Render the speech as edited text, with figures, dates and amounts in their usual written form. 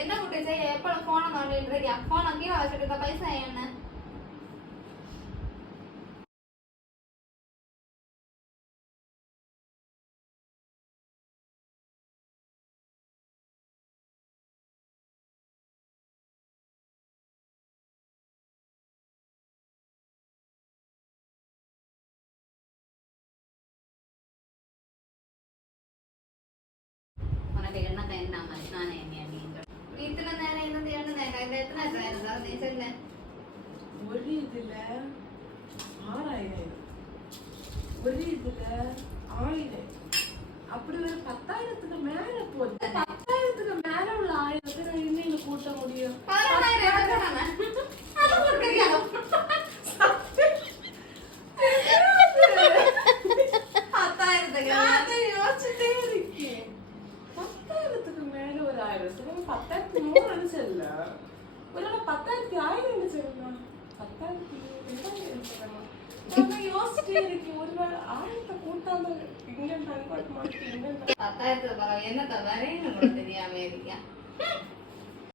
என்ன குட்டி செய்ய எப்ப போன நோண்டிட்டு போன கீழே வச்சுட்டு பைசா என்ன இத்தனை நேரம் இருந்து என்ன நேரம் இந்த எத்தனை நேரம் நீ சொல்ல ஒரு இதுல 6000 ஒரு இதுல 1000 அப்படி ஒரு 10,000க்கு மேல போகுது 10,000க்கு மேல உள்ள 1000 நான் இன்னும் கூட்ட முடியும் 10,000 அது கொடுக்கறியாலோ 10,000க்கு நான் யோசிச்சுட்டே இருக்கேன் 10,000க்கு மேல ஒரு 1000 சரி 10,000 செல்ல ஒரு 10,000 செல்ல 10,000 நான் யோசிச்சுட்டே இருக்கேன் ஒருவேளை 1000 கூட்டாம இங்க கன்வெர்ட் மாத்தி 10,000 பரவாயில்ல என்ன தவிர தெரியாம இருக்கேன்